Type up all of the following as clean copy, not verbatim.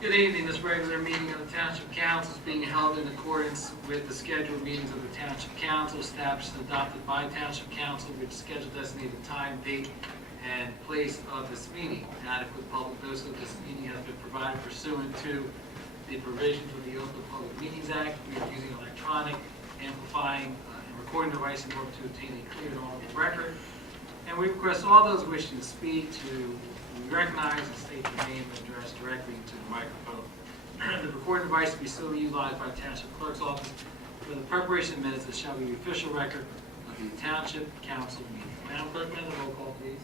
Good evening. This regular meeting of the Township Council is being held in accordance with the scheduled meetings of the Township Council established and adopted by Township Council, which scheduled designated time, date, and place of this meeting. Adequate public notice of this meeting has been provided pursuant to the provisions of the Open Public Meetings Act. We are using electronic amplifying and recording device in order to obtain a clear and audible record. And we request all those wishing to speak to recognize and state your name and address directly into the microphone. The recording device will be still utilized by the Township Clerk's Office for the preparation of minutes that shall be the official record of the Township Council meeting. Madam Clerk, may I have the roll call, please?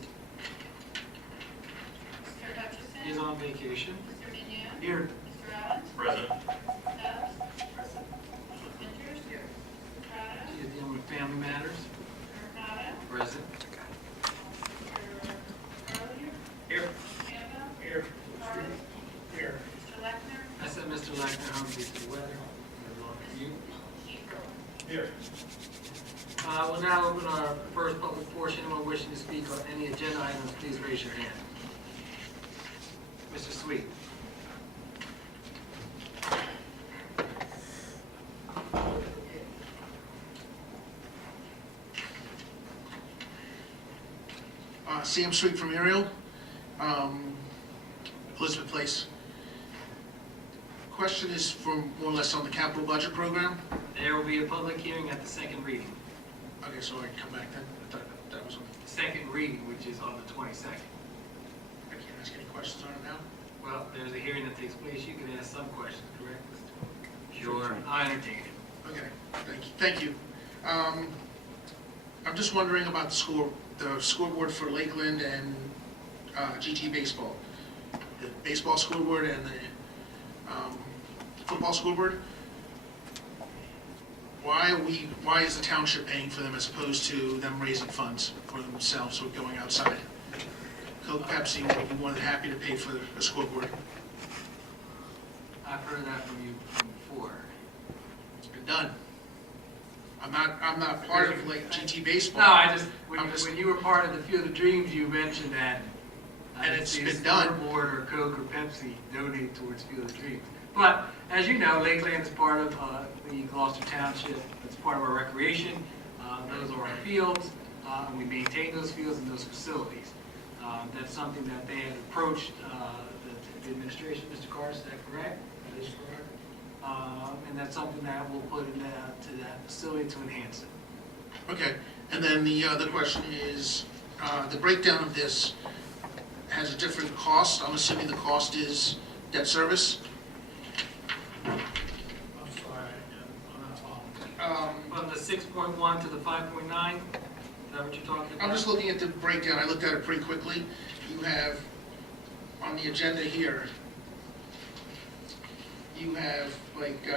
Mr. Hutchison? Is on vacation. Mr. Mignon? Here. Mr. Evans? Present. Stubbs? Present. Mrs. Winters? Here. Prada? She is dealing with family matters. Mercado? Present. Mr. Earlier? Here. Campbell? Here. Cardis? Here. Mr. Lechner? I sent Mr. Lechner home due to the weather. You? Here. We'll now open our first public portion. Anyone wishing to speak on any agenda items, please raise your hand. Mr. Sweet. Sam Street from Ariel, Elizabeth Place. Question is for more or less on the capital budget program. There will be a public hearing at the second reading. Okay, so I can come back then. I thought that was on. Second reading, which is on the 22nd. I can't ask any questions on it now. Well, there's a hearing that takes place. You can ask some questions, correct? Sure. I entertain it. Okay, thank you. I'm just wondering about the scoreboard for Lakeland and GT baseball. The baseball scoreboard and the football scoreboard. Why is the township paying for them as opposed to them raising funds for themselves or going outside? Coke, Pepsi would be more than happy to pay for a scoreboard. I've heard that from you before. It's been done. I'm not part of like GT baseball. No, when you were part of the Field of Dreams, you mentioned that. And it's been a done. Scoreboard or Coke or Pepsi donate towards Field of Dreams. But as you know, Lakeland is part of the Gloucester Township. It's part of our recreation. Those are our fields. We maintain those fields and those facilities. That's something that they had approached the administration, Mr. Cardis, is that correct? That is correct. And that's something that we'll put into that facility to enhance it. Okay, and then the other question is, the breakdown of this has a different cost. I'm assuming the cost is debt service. I'm sorry, I'm not following. From the 6.1 to the 5.9, is that what you're talking about? I'm just looking at the breakdown. I looked at it pretty quickly. You have, on the agenda here, you have like,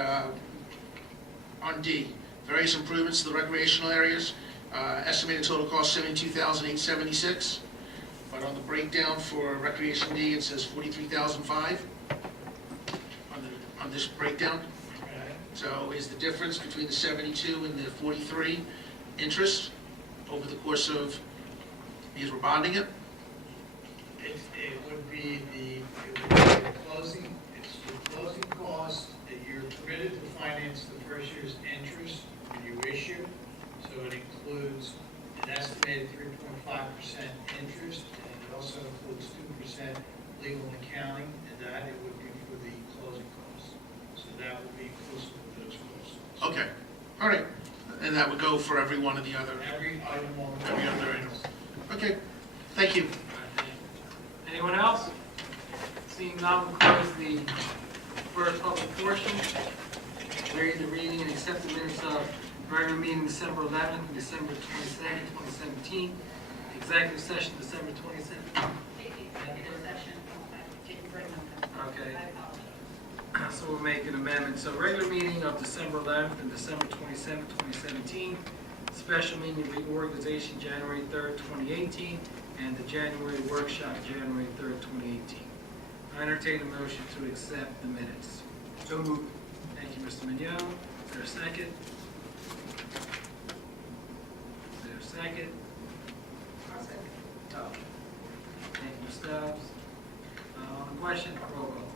on D, various improvements to the recreational areas, estimated total cost $72,876. But on the breakdown for Recreation D, it says $43,005 on this breakdown. Okay. So is the difference between the 72 and the 43 interest over the course of, because we're bonding it? It would be the closing, it's the closing cost that you're permitted to finance the first year's interest when you issue. So it includes an estimated 3.5% interest, and it also includes 2% legal and accounting, and that it would be for the closing costs. So that would be inclusive of those costs. Okay, all right. And that would go for every one of the other, Every item on the every other item. Okay, thank you. Anyone else? Seeing none, we'll close the first public portion. Read the reading and accept the minutes of regular meeting December 11th and December 22nd, 2017. Executive session December 27th. Okay. So we'll make an amendment. So regular meeting of December 11th and December 27th, 2017. Special meeting reorganization January 3rd, 2018. And the January workshop January 3rd, 2018. I entertain a motion to accept the minutes. So moved. Thank you, Mr. Mignon. Is there a second? Is there a second? I'll second. Oh. Thank you, Ms. Stubbs. On the question, roll call.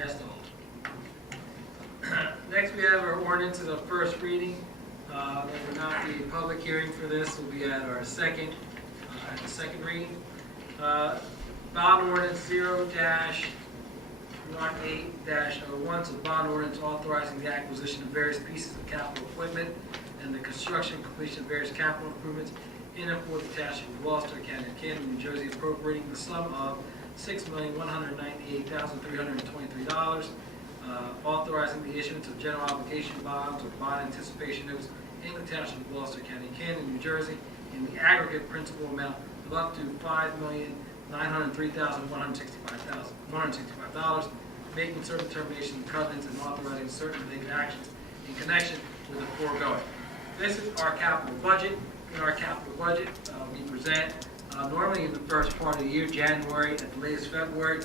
Yes to hold. Next, we have our ordinances of first reading. There will not be a public hearing for this. We'll be at our second reading. Bond ordinance 0-18-01, so bond ordinance authorizing the acquisition of various pieces of capital equipment and the construction and completion of various capital improvements in and for the Township of Gloucester, County of Camden, New Jersey, appropriating the sum of $6,198,323, authorizing the issuance of general obligation bonds or bond anticipation notes in the Township of Gloucester, County of Camden, New Jersey, in the aggregate principal amount of up to $5,903,165, making certain determinations and covenants and authorizing certain related actions in connection with the foregoing. This is our capital budget. In our capital budget, we present normally in the first part of the year, January, at the latest February.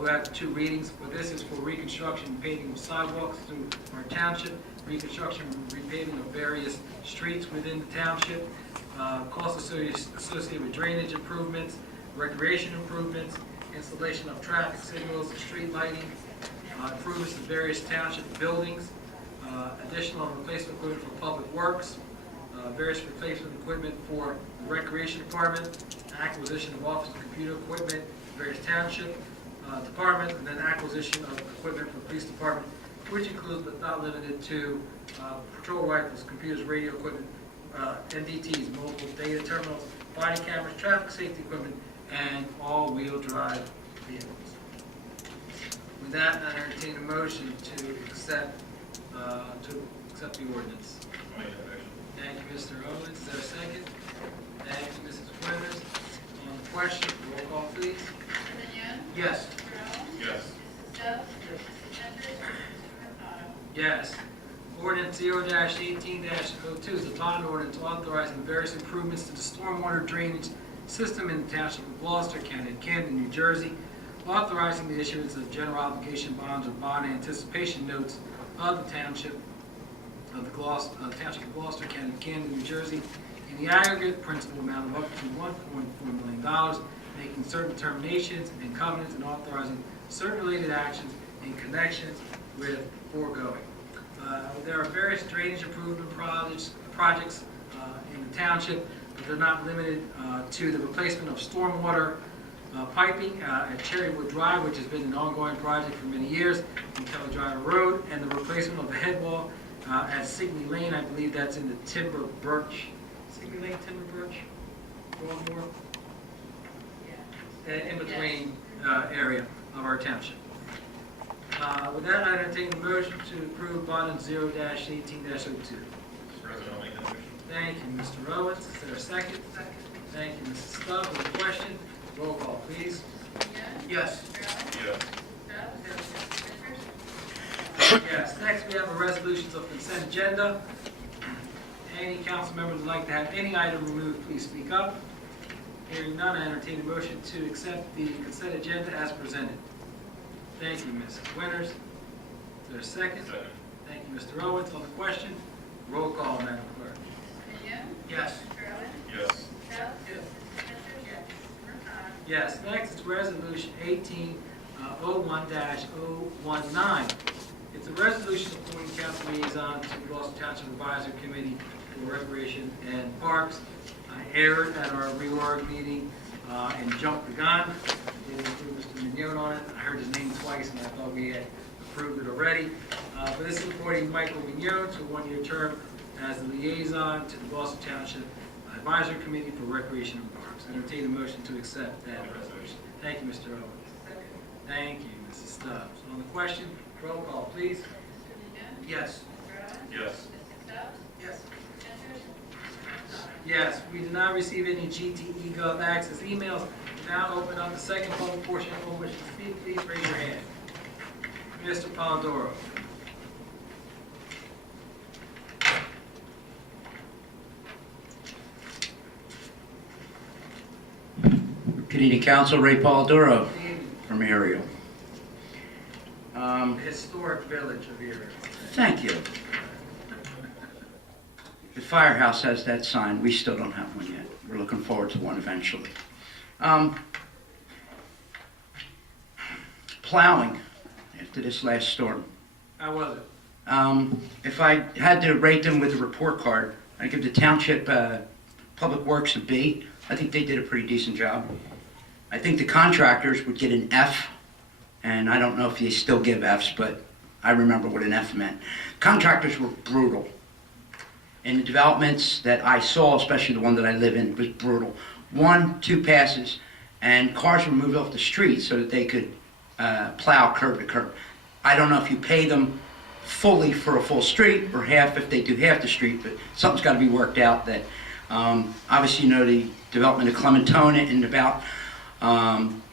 We have 2 readings, but this is for reconstruction and paving of sidewalks through our township, reconstruction and repaving of various streets within the township, costs associated with drainage improvements, recreation improvements, installation of traffic signals, street lighting, improvements to various township buildings, additional replacement equipment for public works, various replacement equipment for the recreation department, acquisition of office and computer equipment, various township departments, and then acquisition of equipment for the police department, which includes but not limited to patrol rifles, computers, radio equipment, NDTs, mobile data terminals, body cameras, traffic safety equipment, and all-wheel drive vehicles. With that, I entertain a motion to accept the ordinance. Thank you, Mr. Owens. Is there a second? Thank you, Mrs. Winters. On the question, roll call, please. Mr. Vignon? Yes. Mr. Owens? Yes. Mrs. Stubbs? Mrs. Ventures? Mr. Mercado? Yes. Ordinance 0-18-02 is a bond ordinance authorizing various improvements to the stormwater drainage system in the Township of Gloucester, County of Camden, New Jersey, authorizing the issuance of general obligation bonds or bond anticipation notes of the Township of Township of Gloucester, County of Camden, New Jersey, in the aggregate principal amount of up to $1.4 million, making certain determinations and covenants and authorizing certain related actions in connection with foregoing. There are various drainage improvement projects in the township, but they're not limited to the replacement of stormwater piping at Cherrywood Drive, which has been an ongoing project for many years, in Kelly Driver Road, and the replacement of the head wall at Signey Lane. I believe that's in the Timber Birch, Signey Lane, Timber Birch, Baltimore, in between area of our township. With that, I entertain a motion to approve bond 0-18-02. Mr. President, I'll make that motion. Thank you, Mr. Owens. Is there a second? Second. Thank you, Mrs. Stubbs. On the question, roll call, please. Mr. Vignon? Yes. Mr. Owens? Yes. Mrs. Stubbs? Mrs. Ventures? Yes. Next, we have a resolutions of consent agenda. Any council members would like to have any item removed, please speak up. Hearing none, I entertain a motion to accept the consent agenda as presented. Thank you, Mrs. Winters. Is there a second? Second. Thank you, Mr. Owens. On the question, roll call, Madam Clerk. Mr. Vignon? Yes. Mr. Owens? Yes. Mrs. Stubbs? Mrs. Ventures? Yes. Mr. Mercado? Yes. Next is Resolution 18-01-019. It's a resolution appointing council liaison to the Gloucester Township Advisory Committee for Recreation and Parks. I aired at our reorg meeting and jumped the gun. Didn't include Mr. Mignon on it. I heard his name twice and I thought we had approved it already. But this is appointing Michael Mignon to a one-year term as the liaison to the Gloucester Township Advisory Committee for Recreation and Parks. I entertain a motion to accept that resolution. Thank you, Mr. Owens. Thank you, Mrs. Stubbs. On the question, roll call, please. Mr. Vignon? Yes. Mr. Owens? Yes. Mrs. Stubbs? Yes. Mrs. Ventures? Mr. Mercado? Yes, we did not receive any GTE Gov access emails. Now open up the second public portion. Anyone wish to speak, please raise your hand. Mr. Polidoro. Good evening, Council. Ray Polidoro from Ariel. Historic village of Erie. Thank you. The firehouse has that sign. We still don't have one yet. We're looking forward to one eventually. Plowing. after this last storm. How was it? If I had to rate them with a report card, I'd give the Township Public Works a B. I think they did a pretty decent job. I think the contractors would get an F, and I don't know if they still give Fs, but I remember what an F meant. Contractors were brutal. In the developments that I saw, especially the one that I live in, was brutal. 1, 2 passes, and cars were moved off the street so that they could plow curb to curb. I don't know if you pay them fully for a full street or half if they do half the street, but something's got to be worked out that, obviously, you know, the development of Clementona and about,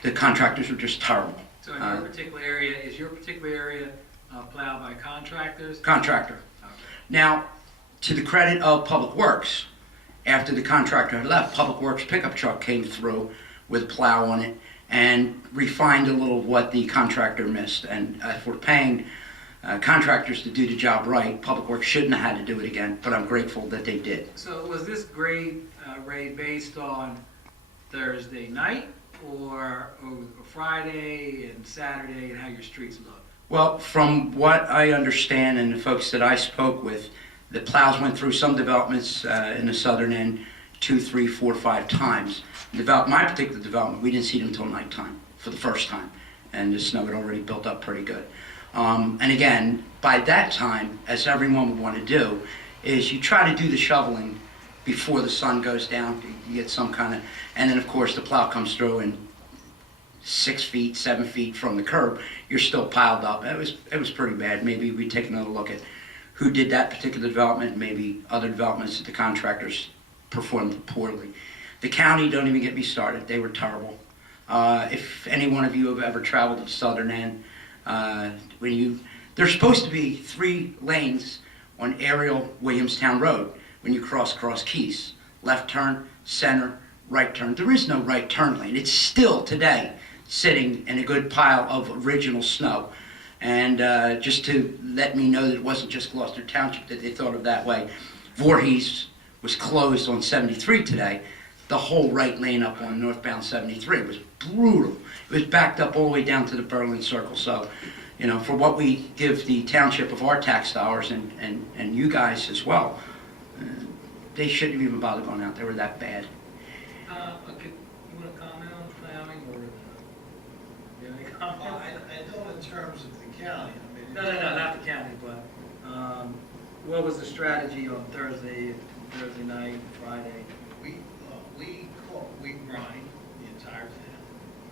the contractors were just terrible. So in your particular area, is your particular area plowed by contractors? Contractor. Okay. Now, to the credit of Public Works, after the contractor had left, Public Works pickup truck came through with a plow on it and refined a little what the contractor missed. And if we're paying contractors to do the job right, Public Works shouldn't have had to do it again, but I'm grateful that they did. So was this grade, Ray, based on Thursday night or Friday and Saturday and how your streets look? Well, from what I understand and the folks that I spoke with, the plows went through some developments in the southern end 2, 3, 4, 5 times. My particular development, we didn't see them until nighttime for the first time, and the snow had already built up pretty good. And again, by that time, as everyone would want to do, is you try to do the shoveling before the sun goes down. You get some kind of, and then of course the plow comes through and 6 feet, 7 feet from the curb, you're still piled up. It was pretty bad. Maybe we take another look at who did that particular development, maybe other developments that the contractors performed poorly. The county, don't even get me started, they were terrible. If any one of you have ever traveled to the southern end, there's supposed to be 3 lanes on Ariel Williamstown Road when you cross Keys. Left turn, center, right turn. There is no right turn lane. It's still today sitting in a good pile of original snow. And just to let me know that it wasn't just Gloucester Township that they thought of that way, Voorhees was closed on 73 today. The whole right lane up on northbound 73 was brutal. It was backed up all the way down to the Berlin Circle. So, you know, for what we give the township of our tax dollars and you guys as well, they shouldn't have even bothered going out. They were that bad. Okay, you want to comment on plowing or you have any Well, comments? I don't in terms of the county, I mean. No, not the county, but what was the strategy on Thursday night, Friday? We grind the entire town,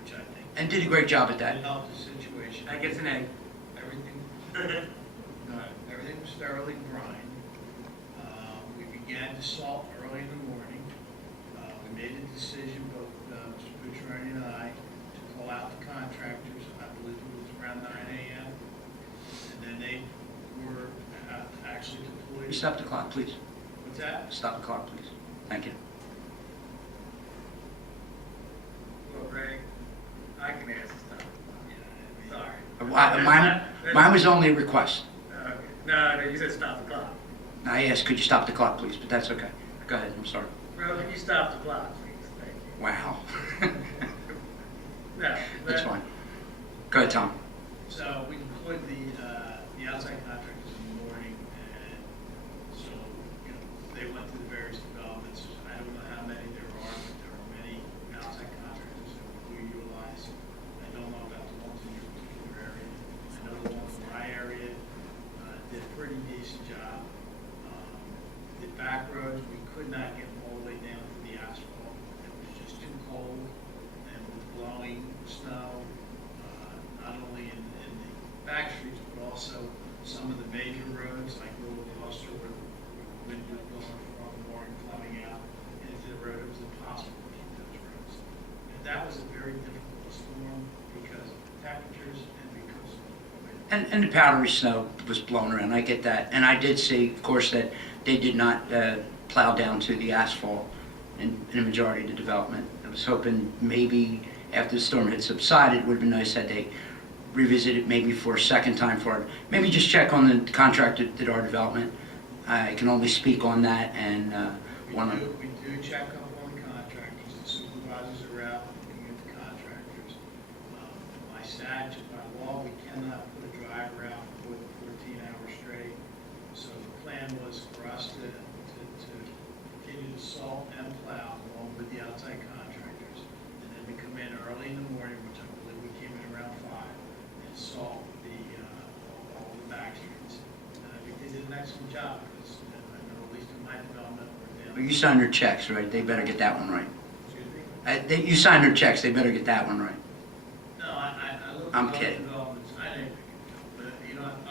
which I think. And did a great job at that. Helped the situation. That gets an A. Everything was thoroughly grind. We began to salt early in the morning. We made a decision, both Mr. Bucciaroni and I, to call out the contractors. I believe it was around 9 a.m. And then they were actually deployed. You stop the clock, please. What's that? Stop the clock, please. Thank you. Well, Greg, I can ask stuff. Sorry. Mine was only a request. Okay. No, you said stop the clock. I asked, could you stop the clock, please? But that's okay. Go ahead, I'm sorry. Bro, can you stop the clock, please? Thank you. Wow. No. That's fine. Go ahead, Tom. So we deployed the outside contractors in the morning, and so, you know, they went to the various developments. I don't know how many there are, but there are many outside contractors that we do utilize. I don't know about the ones in your particular area. I know the ones in my area did a pretty decent job. The back roads, we could not get them all the way down to the asphalt. It was just too cold, and with blowing snow, not only in the back streets, but also some of the major roads, like Little Gloucester, where the wind was blowing from more and coming out into the road. It was impossible to keep those roads. And that was a very difficult storm because of temperatures and because of wind. And the powdery snow was blown around, I get that. And I did see, of course, that they did not plow down to the asphalt in the majority of the development. I was hoping maybe after the storm had subsided, it would have been nice had they revisited maybe for a second time for it. Maybe just check on the contractor that did our development. I can only speak on that and We do check up on the contractors. The supervisors are out looking at the contractors. By statute, by law, we cannot put excellent job, because I know at least in my development, we're Well, down. you signed their checks, right? They better get that one right. Excuse me? You signed their checks, they better get that one right. No, I looked I'm at other kidding. developments, I didn't, but,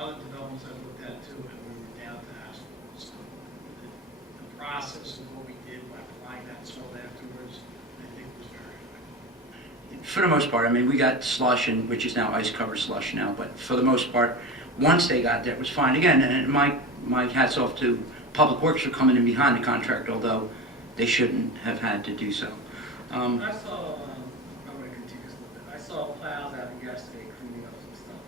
other developments I looked at too, and we were down to asphalt. So the process of what we did by applying that salt afterwards, I think was very effective. For the most part, I mean, we got slush, and which is now ice-covered slush now, but for the most part, once they got there, it was fine. Again, and my hat's off to Public Works for coming in behind the contract, although they shouldn't have had to do so. I saw, I'm gonna continue this a little bit. I saw plows out yesterday cleaning up some stuff.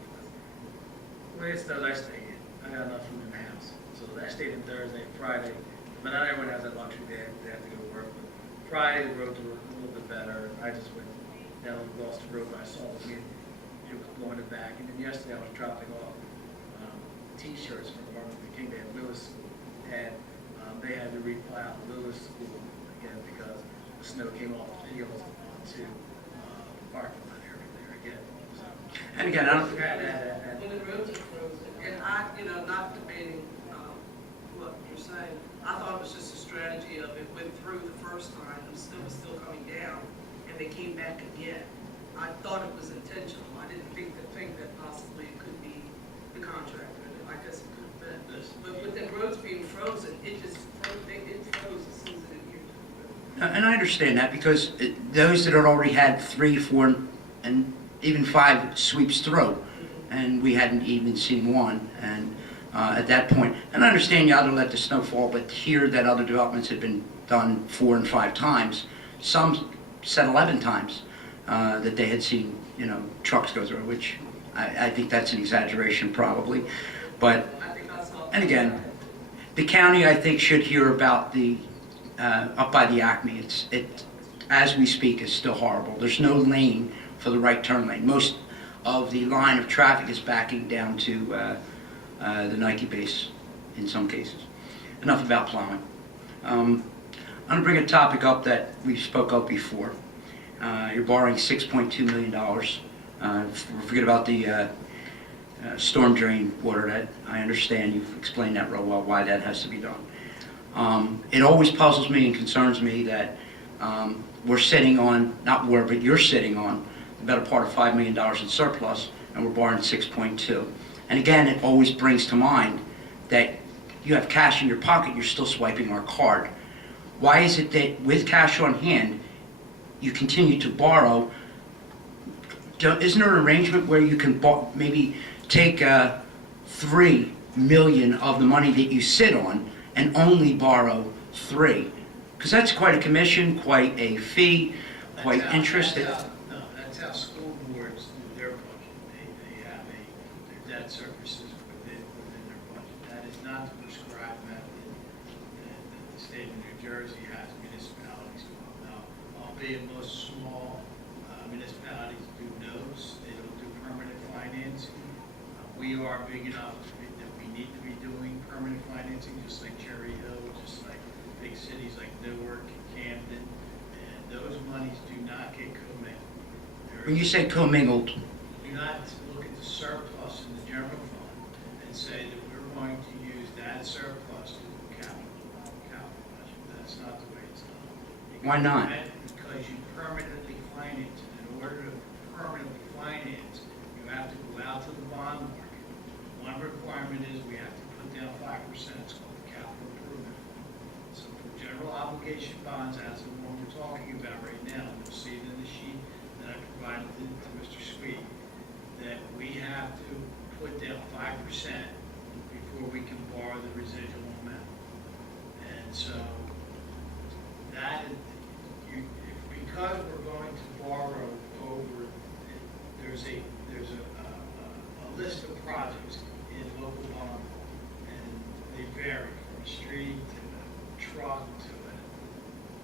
The way it does, I stay in. I got enough food in the house. So I stayed in Thursday, Friday, but not everyone has that luxury. They have to go to work. But Friday, the roads were a little bit better. I just went down the Gloucester Road, and I saw the wind, blowing it back. And then yesterday, I was dropping off T-shirts from Martin Luther King Day at Lewis School. And they had to replow Lewis School again because the snow came off the fields onto the parking lot area there again. So, And again, I don't, When the roads are frozen, and not debating what you're saying, I thought it was just a strategy of it went through the first time, and the snow was still coming down, and they came back again. I thought it was intentional. I didn't think that possibly it could be the contractor. I guess it could have been. But with the roads being frozen, it froze as soon as it hit. and I understand that because those that had already had 3, 4, and even 5 sweeps through, and we hadn't even seen one, and at that point, and I understand you ought to let the snow fall, but here that other developments had been done 4 and 5 times, some said 11 times that they had seen, trucks go through, which I think that's an exaggeration probably, but, I think I saw. and again, the county, I think, should hear about the, up by the Acme. It, as we speak, is still horrible. There's no lane for the right turn lane. Most of the line of traffic is backing down to the Nike base in some cases. Enough about plowing. I'm going to bring a topic up that we spoke of before. You're borrowing $6.2 million. Forget about the storm drain water. That I understand. You've explained that real well, why that has to be done. It always puzzles me and concerns me that we're sitting on, not we're, but you're sitting on the better part of $5 million in surplus, and we're borrowing 6.2. And again, it always brings to mind that you have cash in your pocket, you're still swiping our card. Why is it that with cash on hand, you continue to borrow? Isn't there an arrangement where you can maybe take $3 million of the money that you sit on and only borrow $3 million? Because that's quite a commission, quite a fee, quite interest. No, that's how school boards do their budget. They have their debt services within their budget. That is not the prescribed method that the state of New Jersey has municipalities do. Now, albeit most small municipalities do those, they don't do permanent financing. We are big enough that we need to be doing permanent financing, just like Cherry Hill, just like big cities like Newark and Camden, and those monies do not get commingled. When you say commingled, Do not look at the surplus in the general fund and say that we're going to use that surplus to do capital budget. That's not the way it's done. Why not? Because you permanently finance it. In order to permanently finance, you have to go out to the bond market. One requirement is we have to put down 5%. It's called the capital improvement fund. So for general obligation bonds, as the one we're talking about right now, you'll see it in the sheet that I provided to Mr. Sweet, that we have to put down 5% before we can borrow the residual amount. And so that is, because we're going to borrow over, there's a list of projects in local bond, and they vary from a street to a truck to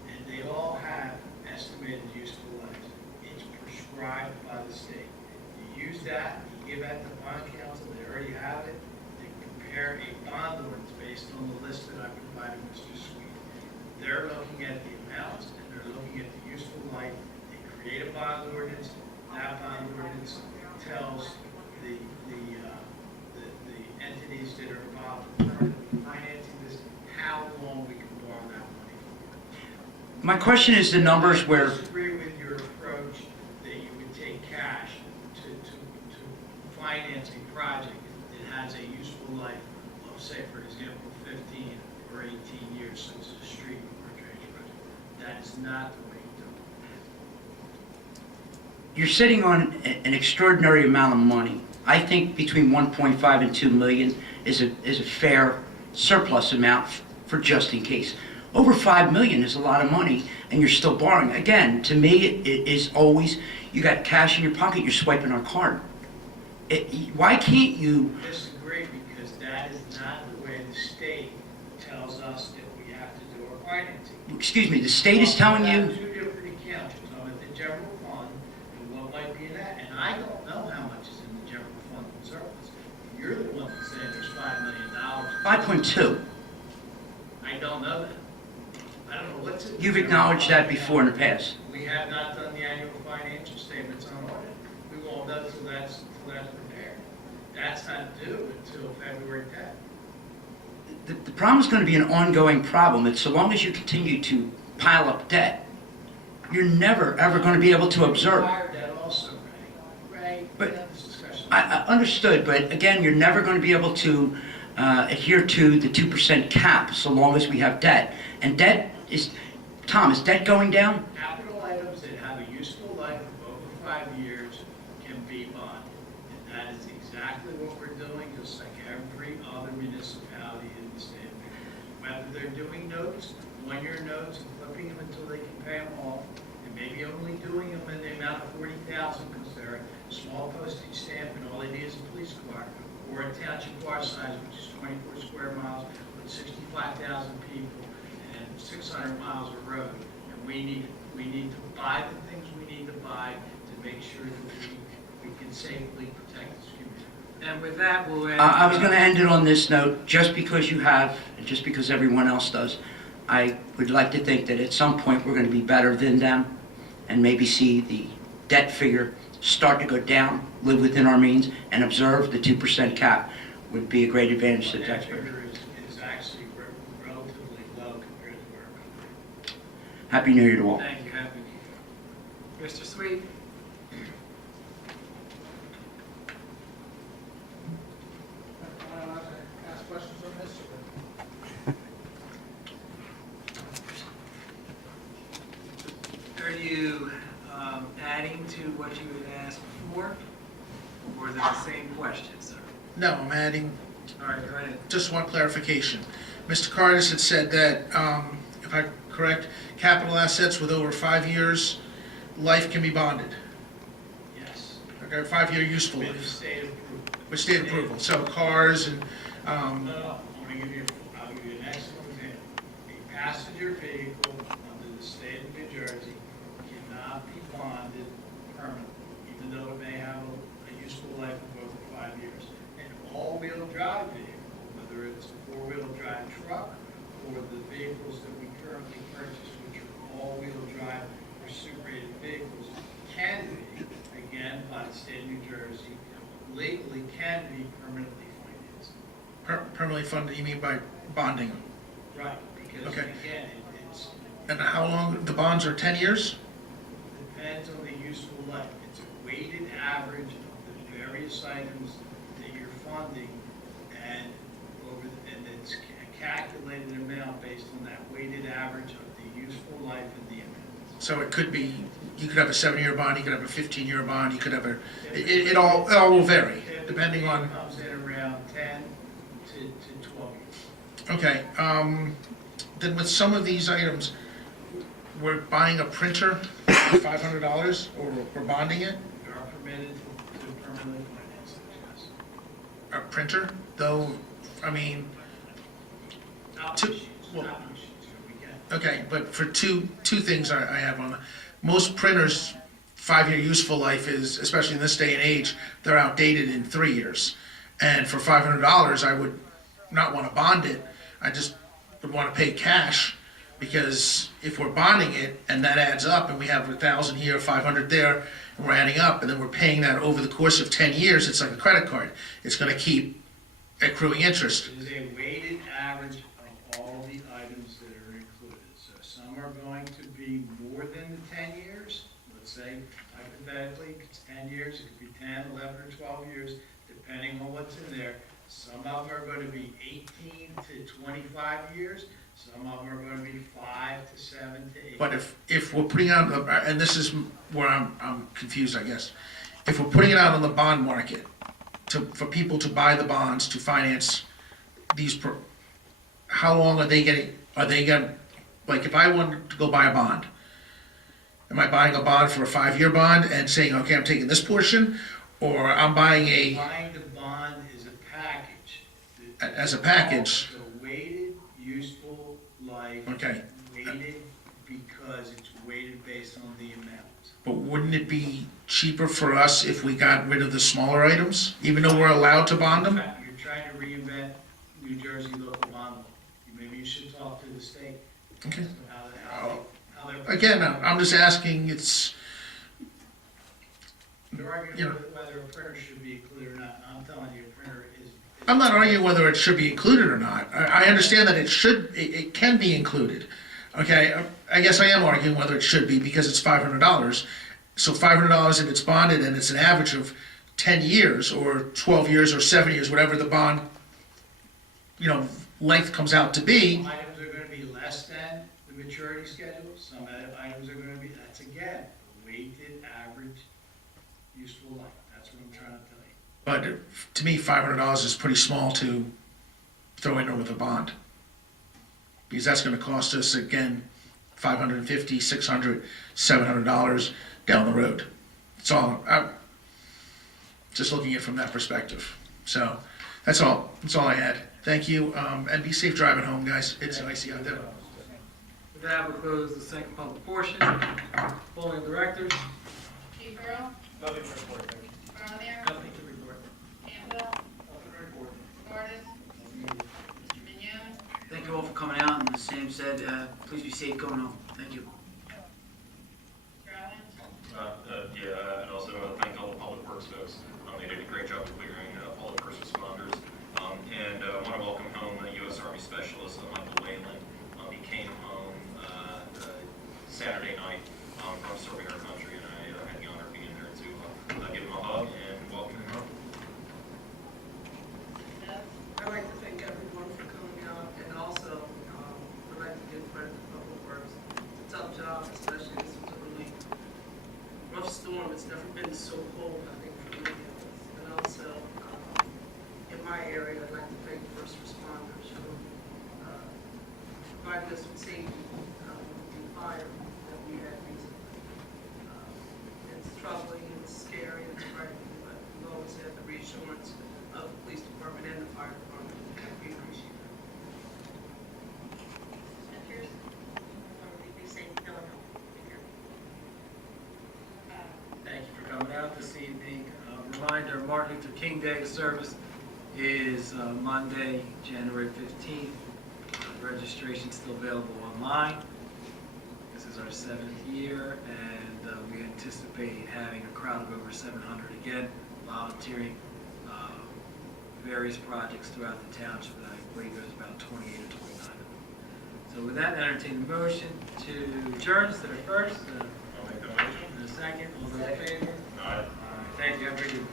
and they all have estimated useful lives. It's prescribed by the state. You use that, you give that to bond council, they already have it. They prepare a bond ordinance based on the list that I provided Mr. Sweet. They're looking at the amounts and they're looking at the useful life. They create a bond ordinance. That bond ordinance tells the entities that are involved in permanent My question is the numbers where, I disagree with your approach that you would take cash to finance a project that has a useful life of, say, for example, 15 or 18 years, such as a street or drainage project. That is not the way you do it. you're sitting on an extraordinary amount of money. I think between 1.5 and 2 million is a fair surplus amount for just in case. Over 5 million is a lot of money, and you're still borrowing. Again, to me, it is always, you got cash in your pocket, you're swiping our card. Why can't you, Disagree, because that is not the way the state tells us that we have to do our financing. excuse me, the state is telling We have you, two different accounts, you're talking about the general fund and what might be in that, and I don't know how much is in the general fund and surplus. You're the one that's saying there's $5 million. 5.2. I don't know that. I don't know what's in. the You've general acknowledged fund that before in the past. We have not done the annual financial statements on audit. We won't know till that's prepared. That's not due until February 10th. The problem is going to be an ongoing problem. It's so long as you continue to pile up debt, you're never, ever going to be able to observe. Required that also, Ray. Ray, But- we have this discussion. I understood, but again, you're never going to be able to adhere to the 2% cap so long as we have debt. And debt is, Tom, is debt going down? Capital items that have a useful life of over 5 years can be bonded. And that is exactly what we're doing, just like every other municipality in the state of New York. Whether they're doing notes, one-year notes, and flipping them until they can pay them off, and maybe only doing them in the amount of 40,000 because they're a small postage stamp and all they need is a police car, or a township car size, which is 24 square miles with 65,000 people and 600 miles of road. And we need to buy the things we need to buy to make sure that we can safely protect this community. And with that, we'll end. I was going to end it on this note, just because you have, and just because everyone else does. I would like to think that at some point we're going to be better than them and maybe see the debt figure start to go down, live within our means, and observe the 2% cap would be a great advantage to the That taxpayer. figure is actually relatively low compared to where we're going. Happy New Year to all. Thank you, Happy New Year. Mr. Sweet? Ask questions on this? Are you adding to what you had asked before? Or is it the same question, sir? No, I'm adding All right, go ahead. just one clarification. Mr. Cardis had said that, if I'm correct, capital assets with over 5 years, life can be bonded. Yes. Okay, 5-year useful With life, state approval. with state approval. So cars and, No, I'm gonna give you, I'll give you an excellent example. A passenger vehicle under the state of New Jersey cannot be bonded permanently, even though it may have a useful life of over 5 years. An all-wheel drive vehicle, whether it's a 4-wheel drive truck or the vehicles that we currently purchase, which are all-wheel drive or super-rated vehicles, can be, again, by the state of New Jersey, legally can be permanently financed. permanently funded, you mean by bonding them? Right, because Okay. again, it's, And how long, the bonds are 10 years? depends on the useful life. It's a weighted average of the various items that you're funding and and it's a calculated amount based on that weighted average of the useful life and the amount. So it could be, you could have a 7-year bond, you could have a 15-year bond, you could have a, it all will vary, depending on, It comes in around 10 to 12 years. okay. Then with some of these items, we're buying a printer for $500, or we're bonding it, You are permitted to permanently finance it, yes. a printer, though, I mean, Not Two- machines, well- not machines, we can. okay, but for two things I have on, most printers, 5-year useful life is, especially in this day and age, they're outdated in 3 years. And for $500, I would not want to bond it, I just would want to pay cash, because if we're bonding it and that adds up and we have 1,000 here, 500 there, and we're adding up and then we're paying that over the course of 10 years, it's like a credit card. It's going to keep accruing interest. It is a weighted average of all the items that are included. So some are going to be be more than the 10 years. Let's say hypothetically, it's 10 years, it could be 10, 11, or 12 years, depending on what's in there. Some of them are going to be 18 to 25 years. Some of them are going to be 5 to 7 to 8. But if we're putting out, and this is where I'm confused, I guess. If we're putting it out on the bond market for people to buy the bonds to finance these, how long are they getting, like if I wanted to go buy a bond, am I buying a bond for a 5-year bond and saying, okay, I'm taking this portion? Or I'm buying Buying the bond is a package. as a package? The weighted useful life. Okay. Weighted because it's weighted based on the amount. But wouldn't it be cheaper for us if we got rid of the smaller items, even though we're allowed to bond them? You're trying to reinvent New Jersey local bond law. Maybe you should talk to the state. Okay. as to how they're. Again, I'm just asking, They're arguing you know. whether a printer should be included or not. I'm telling you, a printer is. I'm not arguing whether it should be included or not. I understand that it can be included. Okay, I guess I am arguing whether it should be because it's $500. So $500 if it's bonded and it's an average of 10 years or 12 years or 7 years, whatever the bond, length comes out to be. Some items are gonna be less than the maturity schedule, some items are gonna be, that's again, weighted average useful life, that's what I'm trying to tell you. But to me, $500 is pretty small to throw in there with a bond. Because that's gonna cost us, again, $550, $600, $700 down the road. I'm just looking at it from that perspective. So, that's all I had. Thank you, and be safe driving home, guys. It's icy out there. With that, we'll close the second public portion. Polling directors. Chief Earl, Nothing to report, thank you. Barlamere, Nothing to report. Campbell, Nothing to report. Cardis, Mr. Mignone, Thank you all for coming out, and the same said, please be safe going home. Thank you. Mr. Allen, Yeah, and also thank all the public works folks. They did a great job of clearing all the first responders. And I want to welcome home the U.S. Army Specialist, Michael Whalen. He came home Saturday night from serving our country, and I had the honor of being there to give him a hug and welcome him home. Doug, I'd like to thank everyone for coming out, and also, I'd like to give credit to Public Works. It's a tough job, especially this was a really rough storm. It's never been so cold, I think, for many of us. And also, in my area, I'd like to thank first responders for providing us with safety in fire that we had recently. It's troubling, it's scary, it's frightening, but we always have the reassurance of the police department and the fire department. We appreciate it. Centers, be safe, going home. Take care. Thank you for coming out this evening. Reminder, Martin Luther King Day service is Monday, January 15th. Registration still available online. This is our 7th year, and we anticipate having a crowd of over 700 again, volunteering various projects throughout the township, and I believe there's about 28 or 29 of them. So with that, entertain the motion to adjourn. Is there a first? I'll make the motion. And a second? All those in favor? Aye. Thank you. Have a good evening.